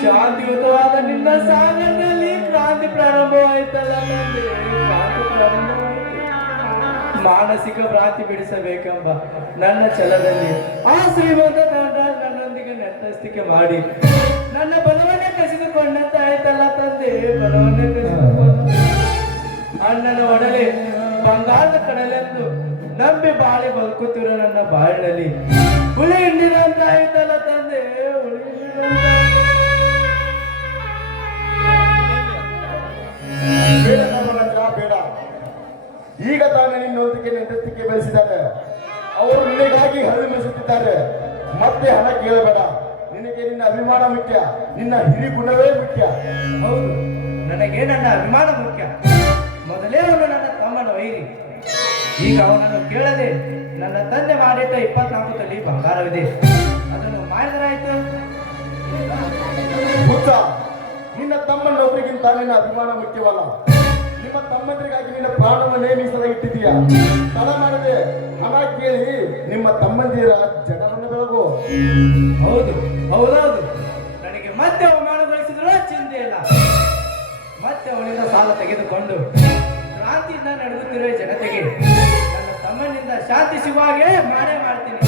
ಶಾಂತಿಯುತವಾದ ನಿನ್ನ ಸಾಗರದಲ್ಲಿ ಕ್ರಾಂತಿ ಪ್ರಾರಂಭವಾಯ್ತಲ್ಲ ಮಾನಸಿಕ ಭ್ರಾಂತಿ ಬಿಡಿಸಬೇಕೆಂಬ ನನ್ನ ಛಲದಲ್ಲಿ ಆ ಶ್ರೀಮಂತ ತಂಡ ನನ್ನೊಂದಿಗೆ ನೆಟ್ಟಸ್ತಿಕೆ ಮಾಡಿ. ನನ್ನ ಬಲವನ್ನೇ ಕಸಿದುಕೊಂಡಂತಾಯ್ತಲ್ಲ ತಂದೆ. ಬಲವನ್ನೇ ಕಸಿದುಕೊಂಡ ಅಣ್ಣನ ಒಡಲೆ ಬಂಗಾರದ ಕಡಲೆಂದು ನಂಬಿ ಬಾಳಿ ಬದುಕುತ್ತಿರೋ ನನ್ನ ಬಾಳಿನಲ್ಲಿ. ಹುಳಿ ಹಿಂಡಿದಂತಾಯ್ತಲ್ಲ ತಂದೆ. ಈಗ ತಾನೇ ನಿನ್ನೊಂದಿಗೆ ನೆಂಟಸ್ತಿಕೆ ಬೆಳೆಸಿದ್ದಾರೆ ಅವರು ನಿನಗಾಗಿ ಹರಳು ಮೆಸುತ್ತಿದ್ದಾರೆ ಮತ್ತೆ ಹಣ ಕೇಳಬೇಡ. ನಿನಗೆ ನಿನ್ನ ಅಭಿಮಾನ ಮುಖ್ಯ. ನಿನ್ನ ಹಿರಿ ಗುಣವೇ ಮುಖ್ಯ. ಹೌದು. ನನಗೆ ನನ್ನ ಅಭಿಮಾನ ಮುಖ್ಯ. ಮೊದಲೇ ಅವನು ನನ್ನ ತಮ್ಮನ ವೈರಿ. ಈಗ ಅವನನ್ನು ಕೇಳದೆ ನನ್ನ ತಂದೆ ಮಾಡಿಟ್ಟ ಇಪ್ಪತ್ನಾಲ್ಕು ತಲಿ ಬಂಗಾರವಿದೆ. ಅದನ್ನು ಮಾಡಿದರಾಯ್ತು ನಿನ್ನ ನಿನ್ನ ತಮ್ಮನೊಬ್ಬರಿಗಿಂತ ನಿನ್ನ ಅಭಿಮಾನ ಮುಖ್ಯವಲ್ಲ. ನಿಮ್ಮ ತಮ್ಮಂದಿರಿಗಾಗಿ ನಿನ್ನ ಪ್ರಾಣವನ್ನೇ ಮೀಸಲಾಗಿಟ್ಟಿದೀಯ ತಡ ಮಾಡದೆ. ಹಣ ಕೇಳಿ ನಿಮ್ಮ ತಮ್ಮಂದಿರ ಜಗವನ್ನು ಬೆಳಗು. ಹೌದು, ಹೌದೌದು. ನನಗೆ ಮತ್ತೆ ಅವಮಾನಗೊಳಿಸಿದ್ರು ಚಿಂತೆ ಇಲ್ಲ. ಮತ್ತೆ ಅವನಿಂದ ಸಾಲ ತೆಗೆದುಕೊಂಡು ಕ್ರಾಂತಿಯಿಂದ ನಡೆದುತ್ತಿರುವ ಜನತೆಗೆ ನನ್ನ ತಮ್ಮನಿಂದ ಶಾಂತಿ ಸಿಗುವಾಗೆ ಮಾಡೇ ಮಾಡ್ತೀನಿ.